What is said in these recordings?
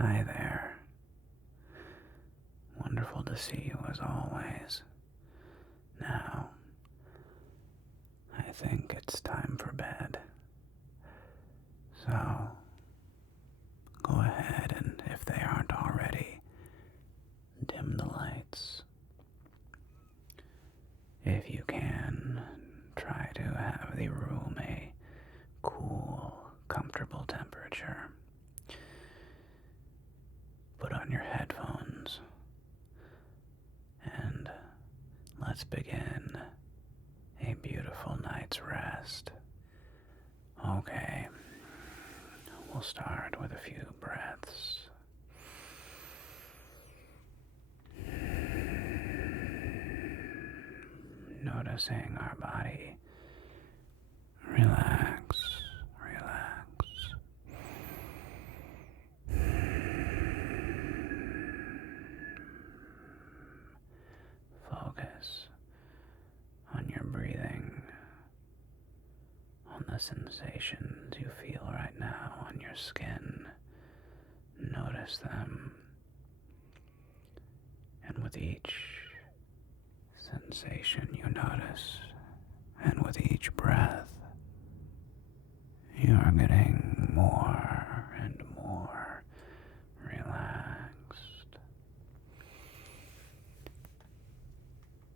Hi there. Wonderful to see you as always. Now, I think it's time for bed. So, go ahead and, if they aren't already, dim the lights. If you can, try to have the room a cool, comfortable temperature. Put on your headphones, and let's begin a beautiful night's rest. Okay, we'll start with a few breaths. Noticing our body relax, relax. Focus on your breathing, on the sensations you feel right now on your skin. Notice them, and with each sensation you notice, and with each breath, you are getting more and more relaxed.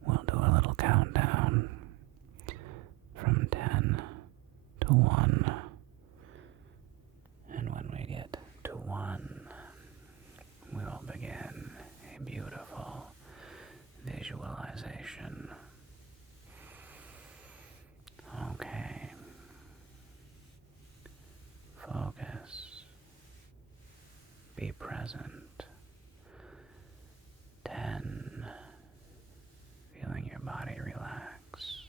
We'll do a little countdown from 10 to 1, and when we get to 1, we'll begin a beautiful visualization. Okay. Focus. Be present. 10. Feeling your body relax.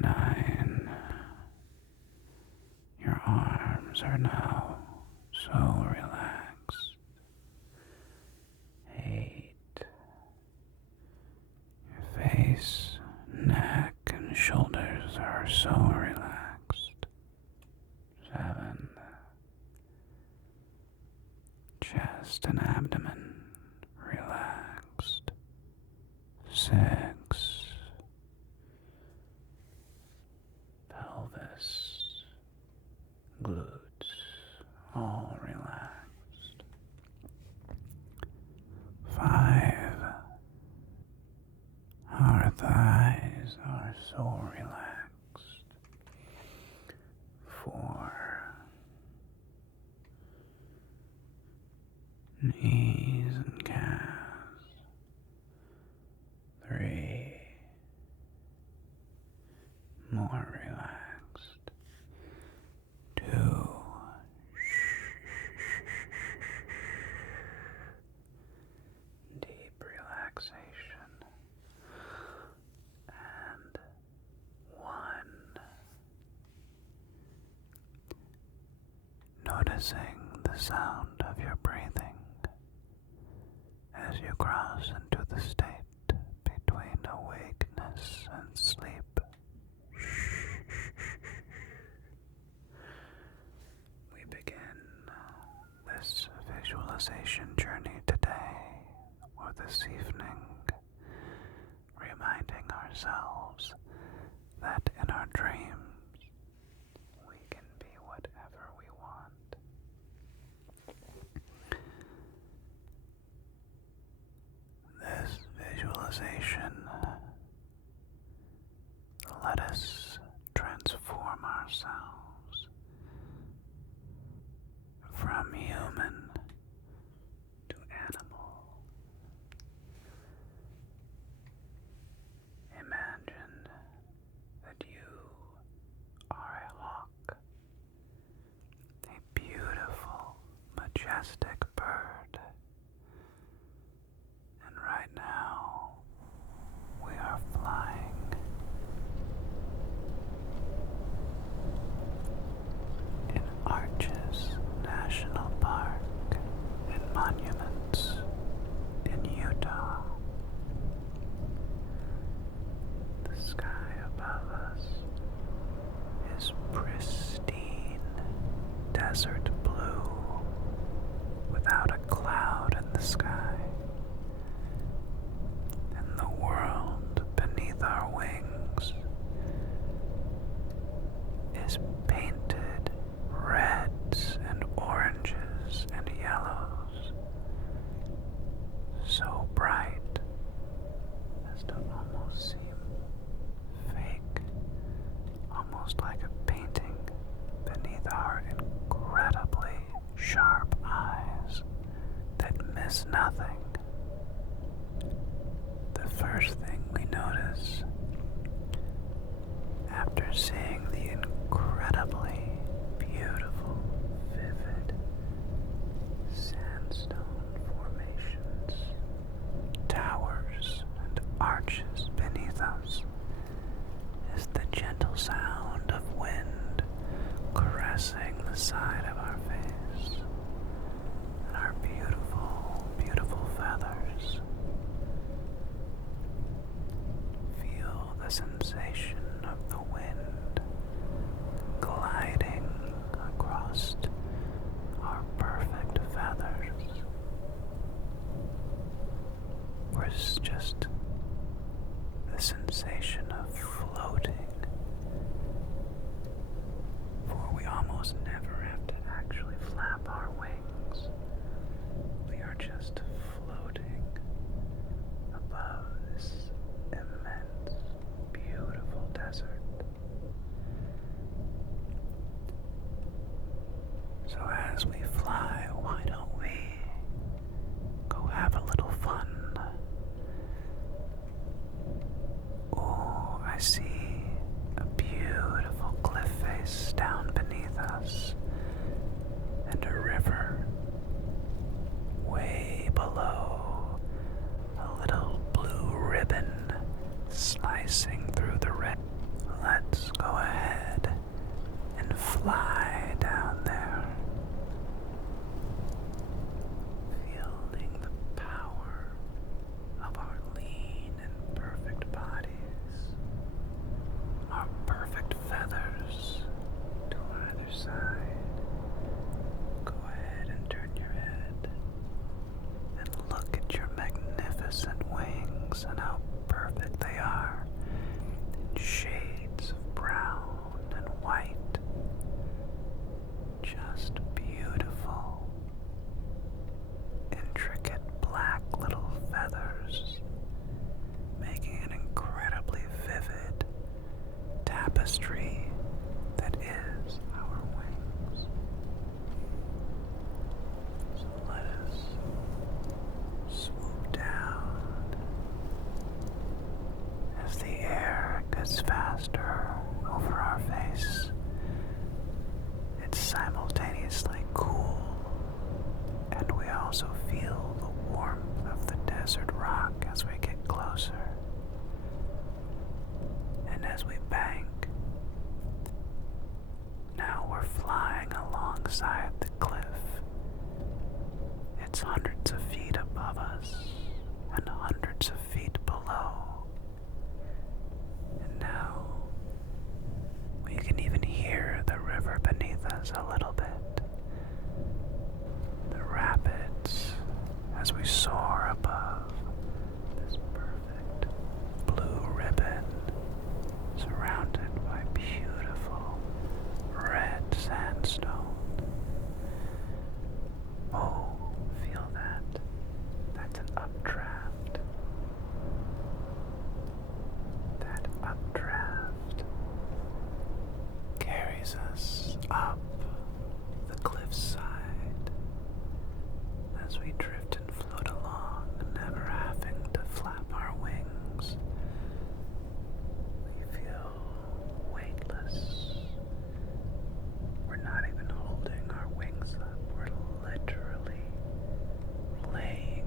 9. Your arms are now so relaxed. 8. Your face, neck, and shoulders are so relaxed. 7. Chest and abdomen relaxed. 6. Pelvis, glutes, all relaxed. 5. Our thighs are so relaxed. 4. Knees and calves. 3. More relaxed. 2. Deep relaxation. And 1. Noticing the sound of your breathing as you cross into the state between awakeness and sleep. We begin this visualization journey today, or this evening, reminding ourselves that in our dreams we can be whatever we want. This visualization let us transform ourselves from human to animal. Imagine that you skies painted reds and oranges and yellows, so bright as to almost seem fake, almost like a painting beneath our incredibly sharp eyes that miss nothing. The first thing we notice after seeing the incredibly beautiful, vivid sandstone formations, towers, and arches beneath us is the gentle sound of wind caressing the side of our face and our beautiful, beautiful feathers. Feel the sensation of the wind gliding across our perfect feathers. Or it's just the sensation of floating, for we almost never have to actually flap our wings. We are just floating above this immense, beautiful desert. So as we fly, why don't we go have a little fun? Oh, I see a beautiful cliff face down beneath us, and a river way below, a little blue ribbon slicing through the red. Let's go ahead and fly down there, feeling the power of our lean and perfect bodies, our perfect feathers to either side. Go ahead and turn your head and look at your magnificent wings and how perfect they are in shades of brown and white. Just beautiful, intricate black little feathers, making an incredibly vivid tapestry that is our wings. So let us swoop down as the air gets faster over our face. It's simultaneously cool, and we also feel the warmth of the desert rock as we get closer. And as we bank, now we're flying alongside the cliff. It's hundreds of feet above us and hundreds of feet below. And now we can even hear the river beneath us a little bit. The rapids as we soar above this perfect blue ribbon surrounded by beautiful red sandstone. Oh, feel that. That's an updraft. That updraft carries us up the cliffside as we drift and float along, never having to flap our wings. We feel weightless. We're not even holding our wings up. We're literally laying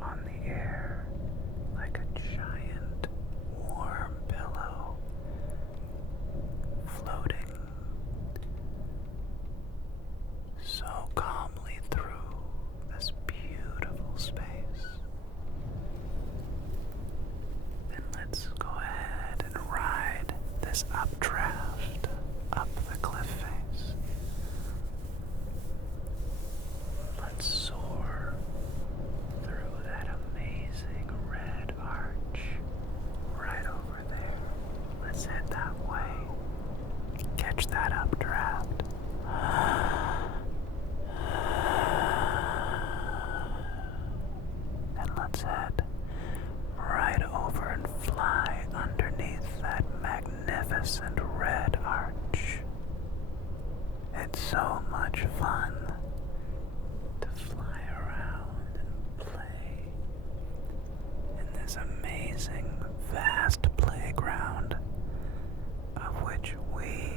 on the air like a giant warm pillow, floating so calmly through this beautiful space. Then let's go ahead and ride this updraft up the cliff face. Let's soar through that amazing red arch right over there. Let's head that way. Catch that luminescent red arch. It's so much fun to fly around and play in this amazing, vast playground of which we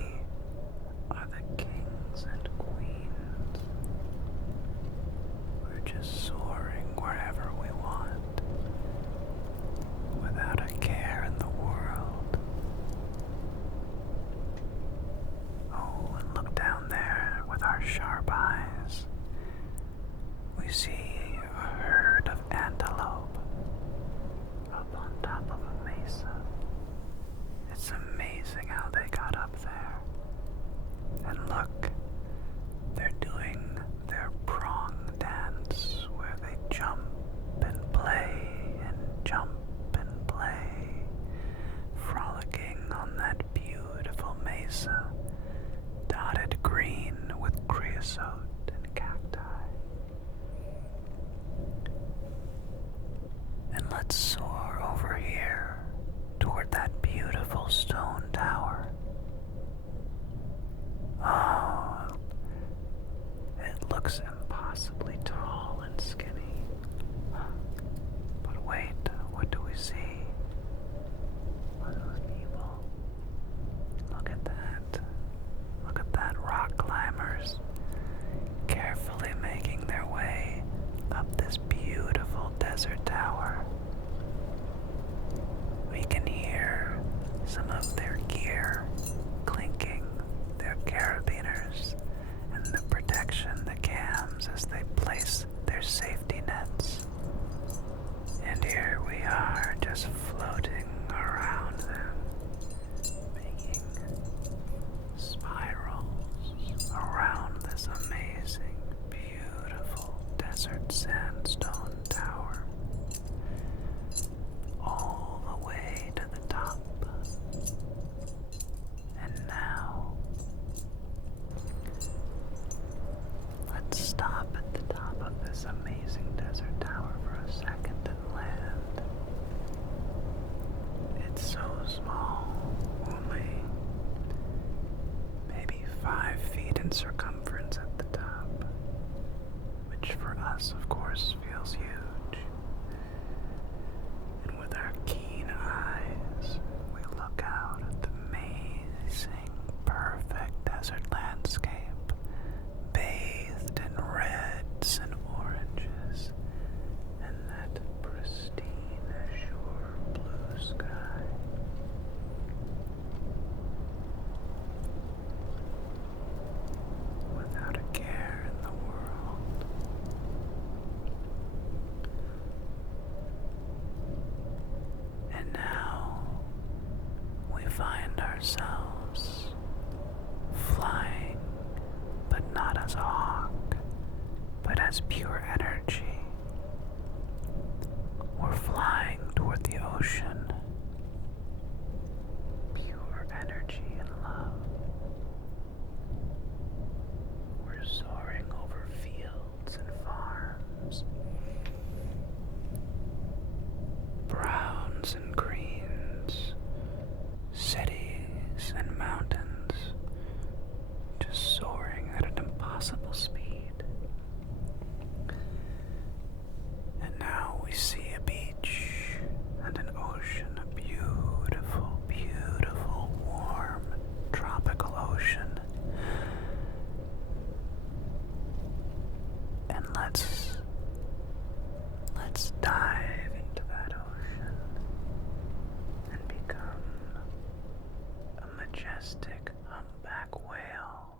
are the kings and queens. We're just soaring wherever we want, without a care in the world. Oh, and look down there with our sharp eyes. We see a herd of antelope up on top of a mesa. It's amazing how they got up there. And look, they're doing their prong dance where they jump and play and jump and play, frolicking on that beautiful mesa, dotted green with creosote and cacti. And let's soar over here toward that beautiful stone tower. Oh, it looks impossibly tall and skinny. But wait, what do we see? What are those people? Look at that. Look at that, rock climbers, carefully making their way up this beautiful desert tower. We can hear some of their gear clinking, their carabiners, and the protection, the cams, as they place their safety nets. And here we are, just floating around them, making spirals around this amazing, beautiful desert sandstone tower, all the way to the top. And now, let's stop at the top of this amazing desert tower for a second and land. It's so small, only maybe 5 feet in circumference at the top, which for us, of course, feels huge. And with our keen eyes, we look out at the amazing, perfect desert landscape, bathed in reds and oranges, and that pristine, azure blue sky. Without a care in the world. And now we find ourselves flying, but not as a hawk, but as pure energy. We're flying toward the ocean. Pure energy and love. We're soaring over fields and farms, browns and greens, cities and mountains, just soaring at an impossible speed. And now we see a beach and an ocean, a beautiful, beautiful, warm, tropical ocean. And let's dive into that ocean and become a majestic humpback whale.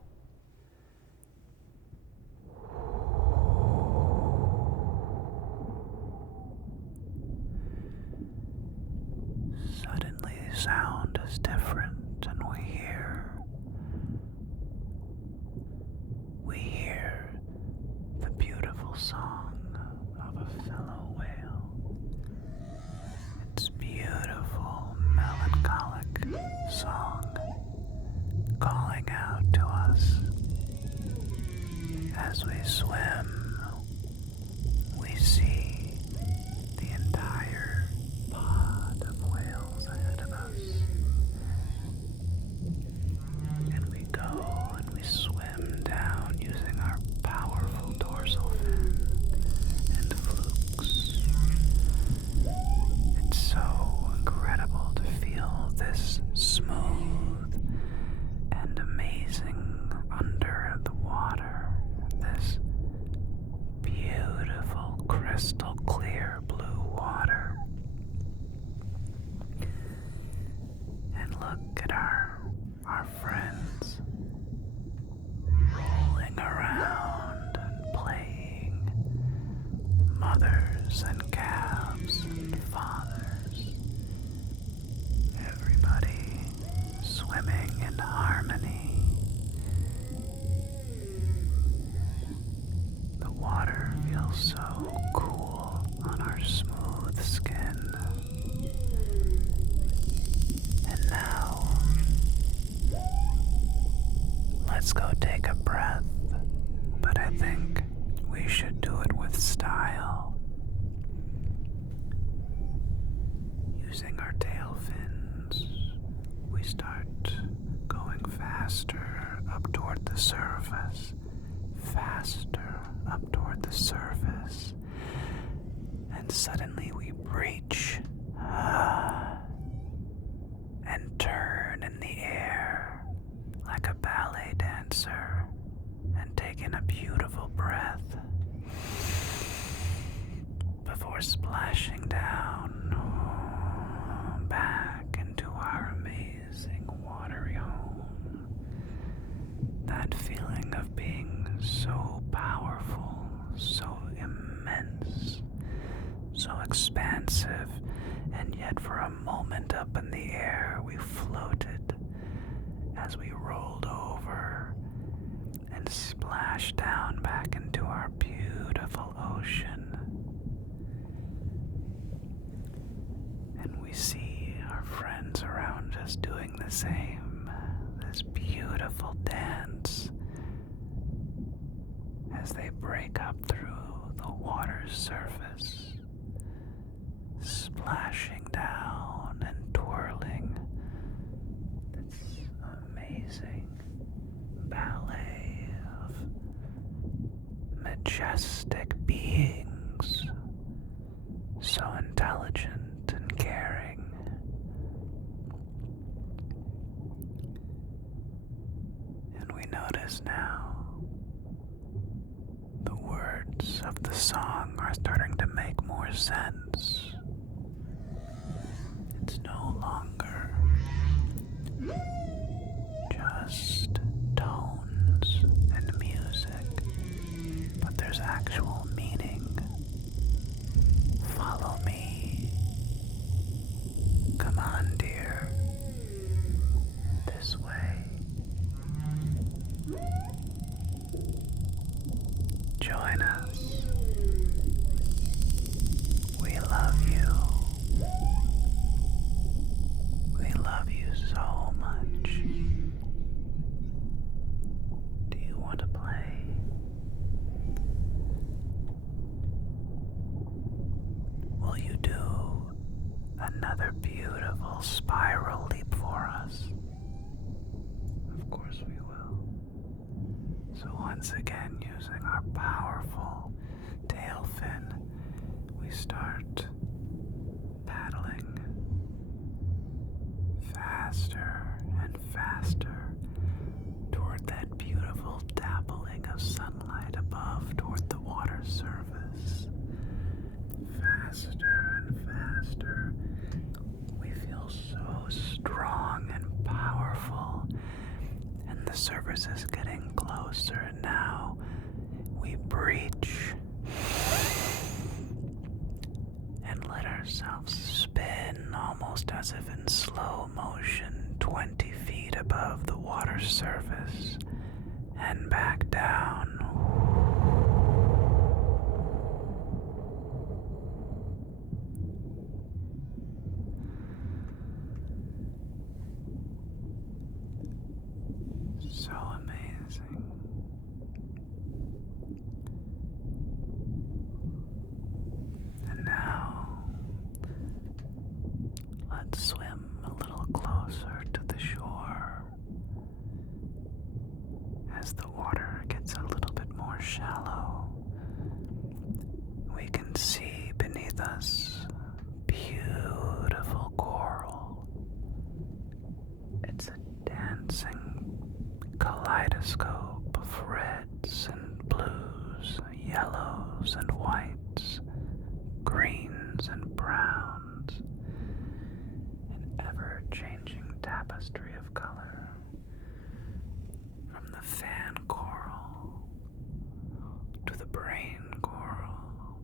Suddenly, sound is different, and we hear the beautiful song of a fellow whale. It's beautiful, melancholic song calling out to us. As we swim, we see the entire pod of whales ahead of us. look at our friends rolling around and playing, mothers and calves and fathers, everybody swimming in harmony. The water feels so cool on our smooth skin. And now, let's go take a breath, but I think we should do it with style. Using our tail fins, we start going faster up toward the surface, faster up toward the surface, and suddenly we breach and turn in the air like a ballet dancer and take in a beautiful breath before splashing down back into our amazing watery home. That feeling of being so powerful, so immense, so expansive, and yet for a moment up in the air we floated as we rolled over and splashed down back into our beautiful ocean. And we see our friends around us doing the same, this beautiful dance as they break up through the water's surface, splashing down and twirling. This amazing ballet of majestic beings, so intelligent and caring. And we notice now the words of the song are starting to make more sense. It's no longer just tones and music, but there's actual meaning. Follow me. Come on, dear. This way. Join us. We love you. We love you so much. Do you want to play? Will you do another beautiful spiral leap for us? Of course we will. So once again, using our powerful tail fin, we start paddling faster and faster toward that beautiful dappling of sunlight above toward the water surface. Faster and faster. We feel so strong and powerful, and the surface is getting closer. And now we breach and let ourselves spin almost as if in slow motion 20 feet above the water surface and back down. So amazing. And now, let's swim a little closer to the shore. As the water gets a little bit more shallow, we can see beneath us beautiful coral. It's a dancing kaleidoscope of reds and blues, yellows and whites, greens and browns, an ever-changing tapestry of color, from the fan coral to the brain coral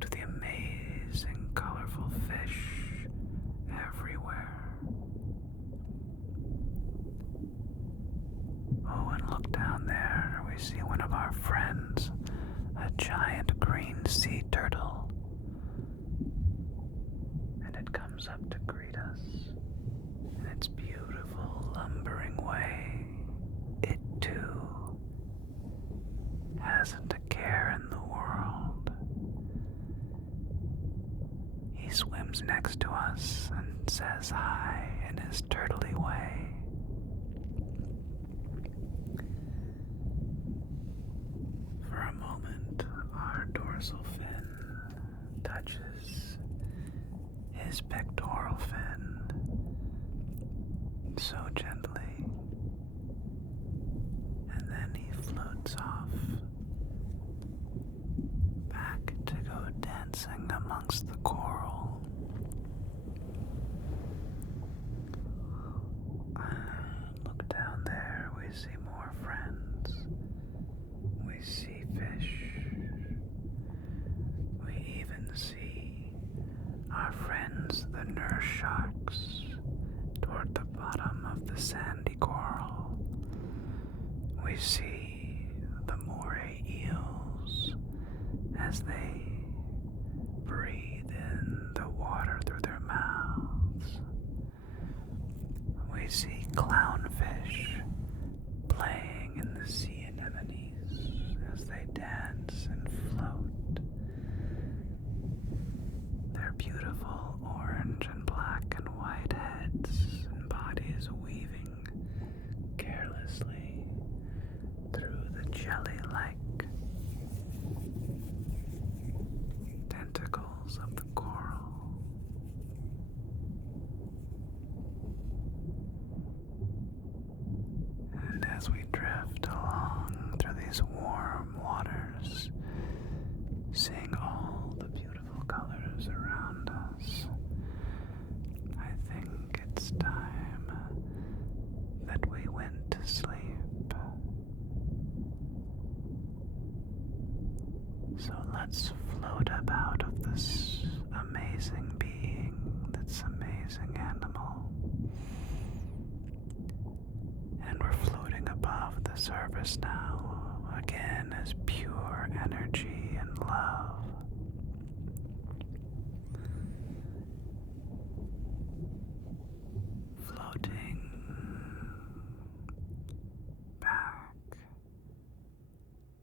to the amazing colorful fish everywhere. Oh, and look down there, we see one of our friends, a giant green sea turtle. And it comes up to greet us in its beautiful, lumbering way. It too hasn't a care in the world. He swims next to us and says hi in his turtly way. For a moment, our dorsal fin touches his pectoral fin so gently, and then he floats off back to go dancing amongst the coral. Look down there, we see more friends. We see fish. We even see our friends, the nurse sharks, toward the bottom of the sandy coral. We see the moray eels as they breathe in the water through their mouths. We see clownfish playing in the sea anemones as they dance and float. Their beautiful orange and black and white heads and bodies weaving carelessly through the jelly-like tentacles of the coral. And as we drift along through these warm waters, seeing all the beautiful colors around us, I think it's time that we went to sleep. So let's float up out of this amazing being, this amazing animal. And we're floating above the surface now, again as pure energy and love. Floating back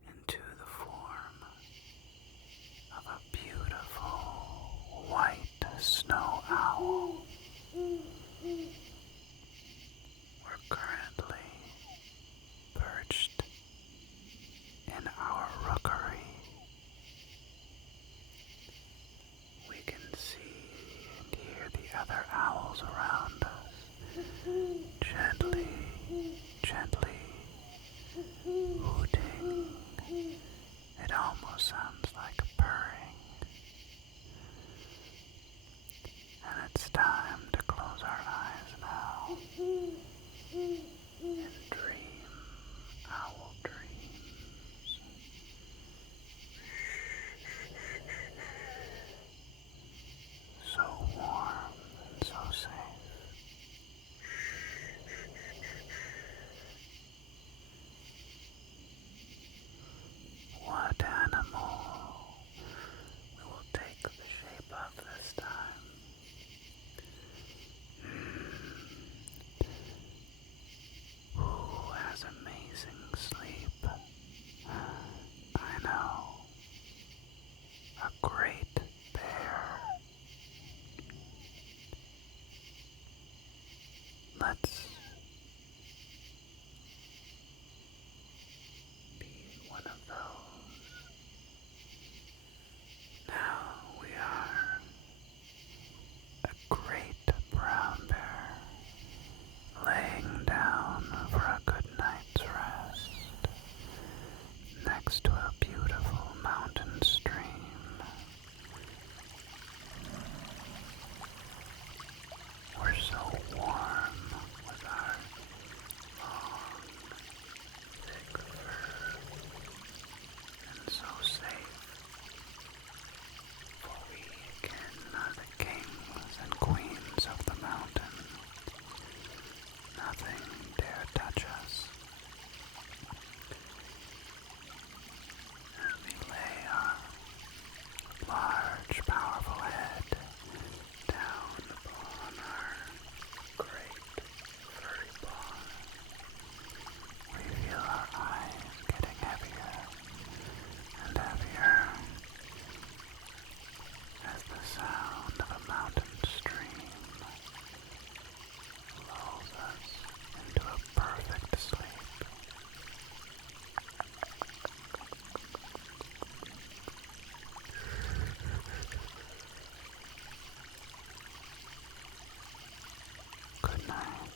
into the form of a beautiful white snow owl. We're currently perched in our rookery. We can see and hear the other owls around us, gently, gently hooting. It almost sounds like purring. And it's time to close our eyes now and dream owl dreams. So warm and so safe. What animal we will take the shape of this time? Who has amazing sleep? I know. A great bear. Let's be one of those. Now we are a great brown bear, laying down for a good night's rest next to a beautiful mountain stream. We're so warm Good night.